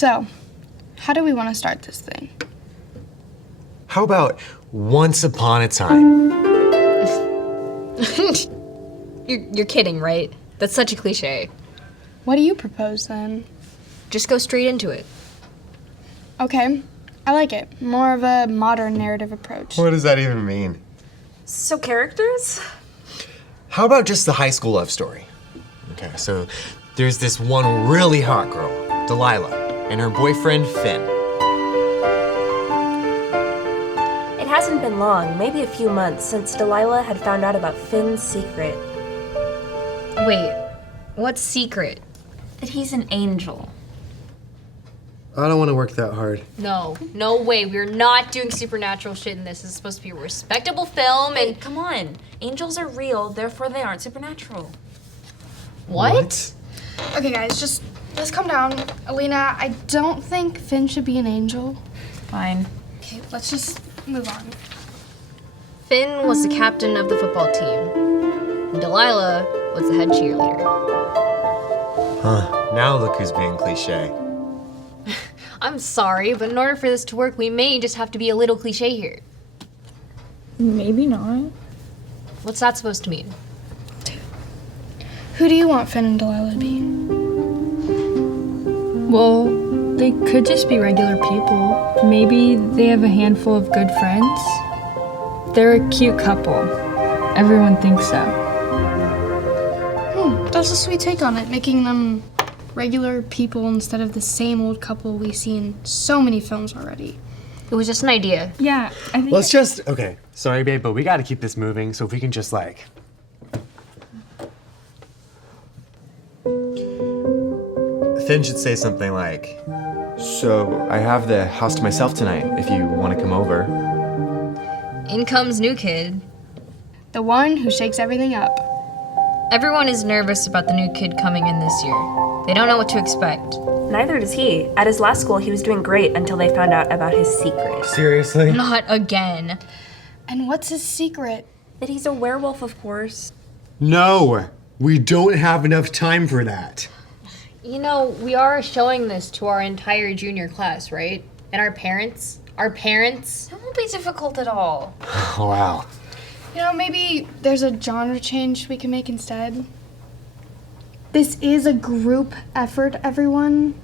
So, how do we want to start this thing? How about once upon a time? You're kidding, right? That's such a cliche. What do you propose, then? Just go straight into it. Okay, I like it. More of a modern narrative approach. What does that even mean? So characters? How about just the high school love story? Okay, so there's this one really hot girl, Delilah, and her boyfriend, Finn. It hasn't been long, maybe a few months, since Delilah had found out about Finn's secret. Wait, what's secret? That he's an angel. I don't want to work that hard. No way. We're not doing supernatural shit in this. This is supposed to be a respectable film and... Come on. Angels are real, therefore they aren't supernatural. What? Okay, guys, let's calm down. Alina, I don't think Finn should be an angel. Fine. Okay, let's just move on. Finn was the captain of the football team. And Delilah was the head cheerleader. Huh, now look who's being cliche. I'm sorry, but in order for this to work, we may just have to be a little cliche here. Maybe not. What's that supposed to mean? Who do you want Finn and Delilah to be? Well, they could just be regular people. Maybe they have a handful of good friends. They're a cute couple. Everyone thinks so. That's a sweet take on it, making them regular people instead of the same old couple we see in so many films already. It was just an idea. Yeah, I think... Okay, sorry babe, but we gotta keep this moving, so if we can just like... Finn should say something like, So, I have the house to myself tonight, if you want to come over. In comes new kid. The one who shakes everything up. Everyone is nervous about the new kid coming in this year. They don't know what to expect. Neither does he. At his last school, he was doing great until they found out about his secret. seriously? Not again. And what's his secret? That he's a werewolf, of course. No, we don't have enough time for that. You know, we are showing this to our entire junior class, right? And our parents. Our parents. That won't be difficult at all. Wow. You know, maybe there's a genre change we can make instead. This is a group effort, everyone.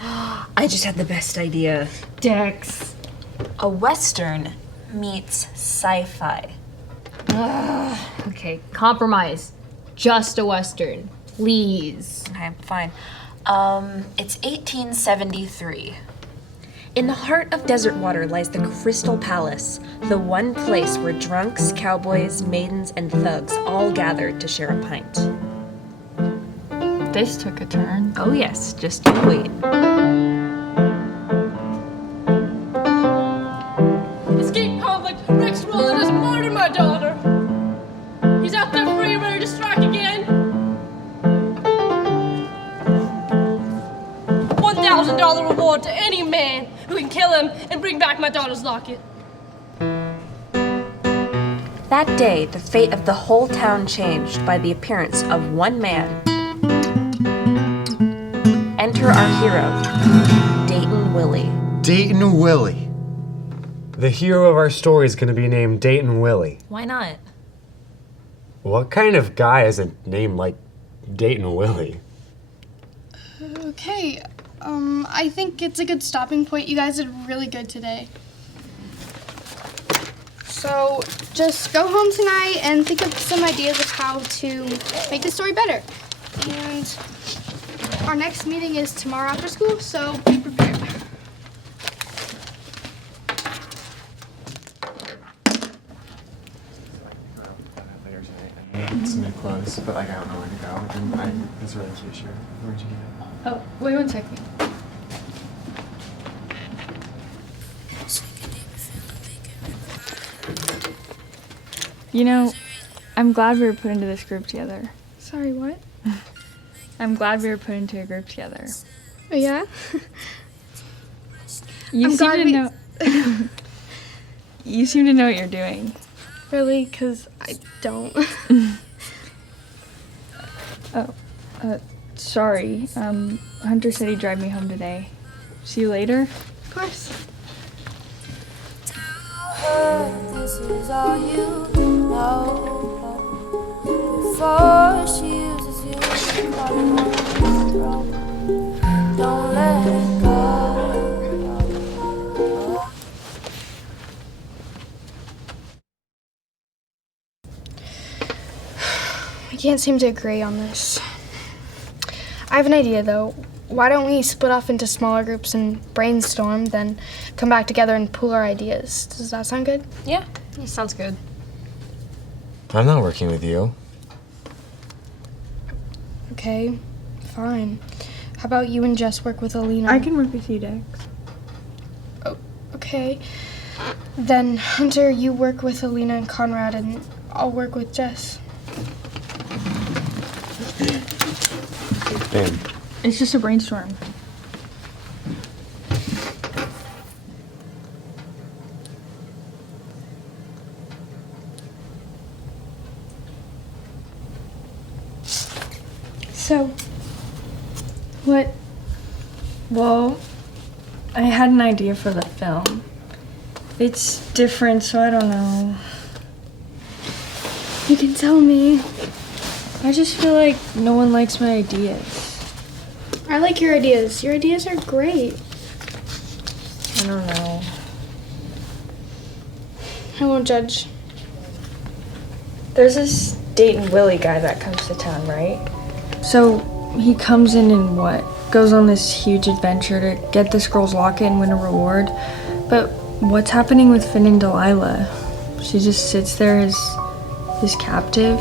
I just had the best idea. Dex. A Western meets sci-fi. Okay, compromise. Just a Western. Please. Okay, fine. It's 1873. In the heart of desert water lies the Crystal Palace, the one place where drunks, cowboys, maidens, and thugs all gathered to share a pint. This took a turn. Oh yes, just you wait. Escape convict Rex Rollin has murdered my daughter. He's out there free, ready to strike again. $1,000 reward to any man who can kill him and bring back my daughter's locket. That day, the fate of the whole town changed by the appearance of one man. Enter our hero, Dayton Willie. Dayton Willie. The hero of our story is gonna be named Dayton Willie. Why not? What kind of guy has a name like Dayton Willie? Okay, I think it's a good stopping point. You guys did really good today. So just go home tonight and think of some ideas of how to make the story better. And our next meeting is tomorrow after school, so be prepared. Some new clothes, but like I don't know where to go. And it's really cute shirt. Where'd you get it? Oh, wait 1 second. You know, I'm glad we were put into this group together. Sorry, what? I'm glad we were put into a group together. Oh, yeah? You I'm seem glad to we- know. You seem to know what you're doing. Really? Because I don't. Sorry. Hunter said he'd drive me home today. See you later. Of course. This is all you know. Before she uses you, don't let it go. I can't seem to agree on this. I have an idea though. Why don't we split off into smaller groups and brainstorm, then come back together and pool our ideas? Does that sound good? Yeah, sounds good. I'm not working with you. Okay, fine. How about you and Jess work with Alina? I can work with you, Dex. Oh, okay. Then Hunter, you work with Alina and Conrad, and I'll work with Jess. Babe. It's just a brainstorm. So, What? Well, I had an idea for the film. It's different, so I don't know. you can tell me. I just feel like no one likes my ideas. I like your ideas. Your ideas are great. I don't know. I won't judge. There's this Dayton Willie guy that comes to town, right? So he comes in and what? Goes on this huge adventure to get this girl's locket and win a reward. But what's happening with Finn and Delilah? She just sits there as his captive.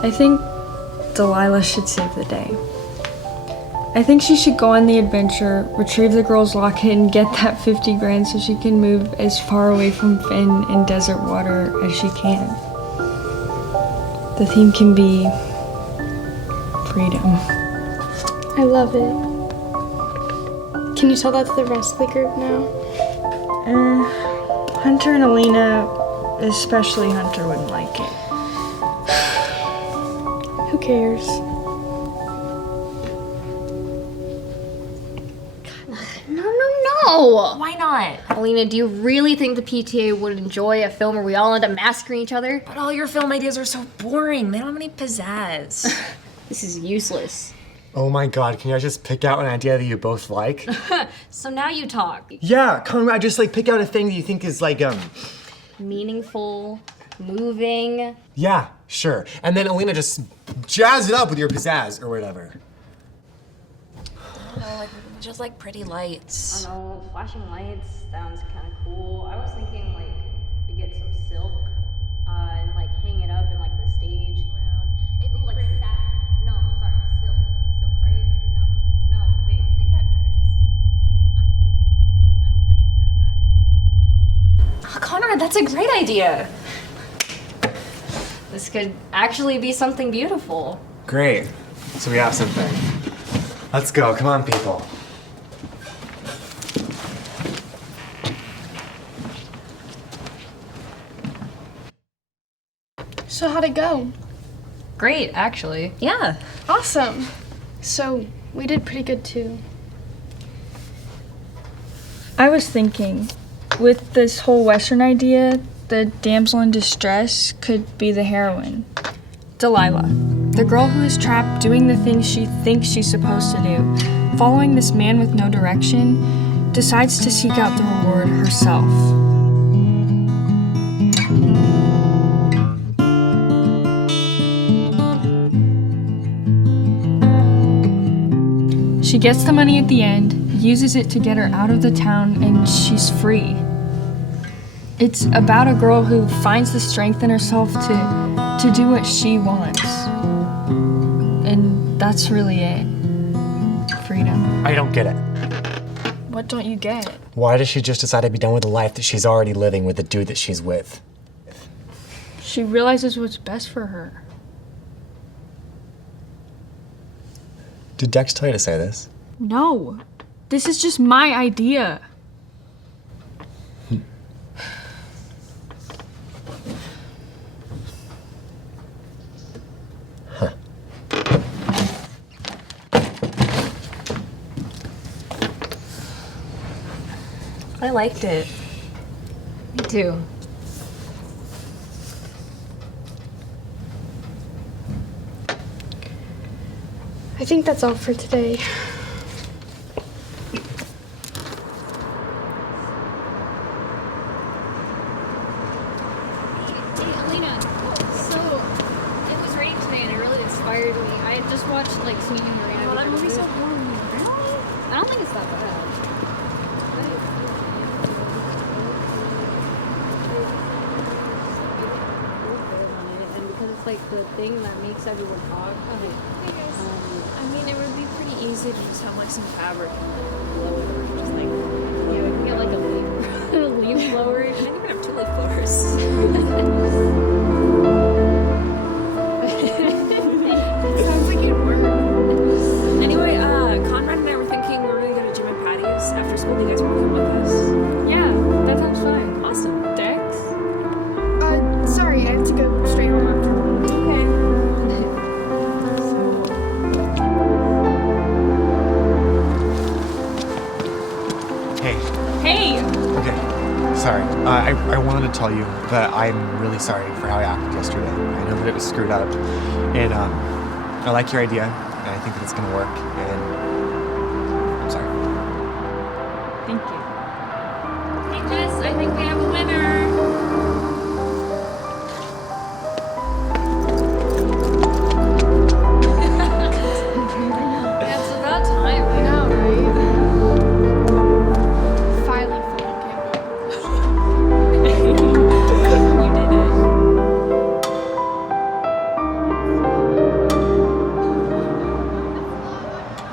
I think Delilah should save the day. I think she should go on the adventure, retrieve the girl's locket, and get that 50 grand so she can move as far away from Finn and desert water as she can. The theme can be freedom. I love it. Can you tell that to the rest of the group now? Hunter and Alina, especially Hunter, wouldn't like it. Who cares? No! Why not? Alina, do you really think the PTA would enjoy a film where we all end up massacring each other? But all your film ideas are so boring. They don't have any pizzazz. This is useless. Oh my god, can you guys just pick out an idea that you both like? So now you talk. Yeah, Conrad, just like pick out a thing that you think is like, Meaningful, moving. yeah, sure. And then Alina, just jazz it up with your pizzazz or whatever. Just like pretty lights. I don't know, flashing lights sounds kind of cool. I was thinking like we get some silk and like hang it up in like the stage around. It'd be like satin. No, sorry, silk, right? No, wait. I don't think that matters. I'm pretty sure it matters. It's the symbolism that. Oh, Conrad, that's a great idea. This could actually be something beautiful. Great. So we have something. Let's go. Come on, people. So how'd it go? Great, actually. Yeah. Awesome. So we did pretty good too. I was thinking, with this whole Western idea, the damsel in distress could be the heroine. Delilah, the girl who is trapped doing the things she thinks she's supposed to do, following this man with no direction, decides to seek out the reward herself. She gets the money at the end, uses it to get her out of the town, and she's free. It's about a girl who finds the strength in herself to do what she wants. And that's really it. Freedom. I don't get it. What don't you get? Why does she just decide to be done with the life that she's already living with the dude that she's with? She realizes what's best for her. Did Dex tell you to say this? No, this is just my idea. I liked it. Me too. I think that's all for today. Watched like Sweeney and Miranda. Well, that movie's so boring. I don't think it's that bad. And because it's like the thing that makes everyone talk. I mean, it would be pretty easy to just have like some fabric and just like, Yeah, we can get like a leaf blower. I didn't even have 2 leaf blowers. Anyway, Conrad and I were thinking we were gonna go to Jim and Patty's after school. Do you guys want to come with us? Yeah, that sounds fine. Awesome. Dex? Sorry, I have to go straight home after. Hey. Okay. Sorry. I wanted to tell you that I'm really sorry for how I acted yesterday. I know that it was screwed up. And I like your idea. And I think that it's gonna work. And I'm sorry. Thank you. Hey, Jess, I think we have a winner. Yeah, it's about time. I know, right? Finally,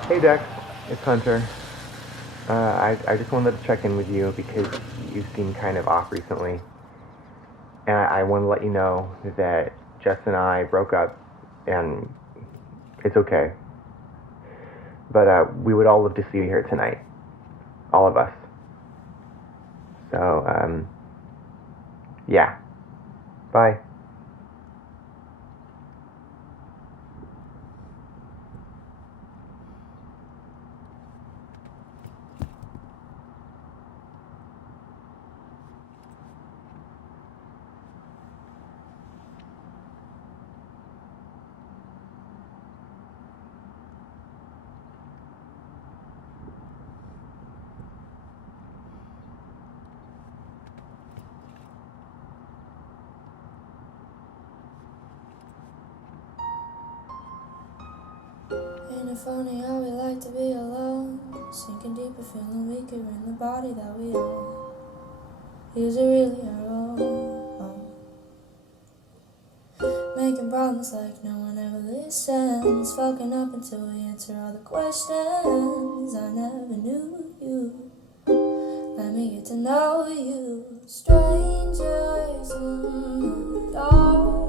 Hey Dex, it's Hunter. I just wanted to check in with you because you seem kind of off recently. And I want to let you know that Jess and I broke up and it's okay. But we would all love to see you here tonight. All of us. So, yeah. Bye. Ain't it funny how we like to be alone? Sinking deeper, feeling weaker in the body that we own. Is it really our own? Making problems like no one ever listens. Fucking up until we answer all the questions. I never knew you. Let me get to know you. Strangers in the dark.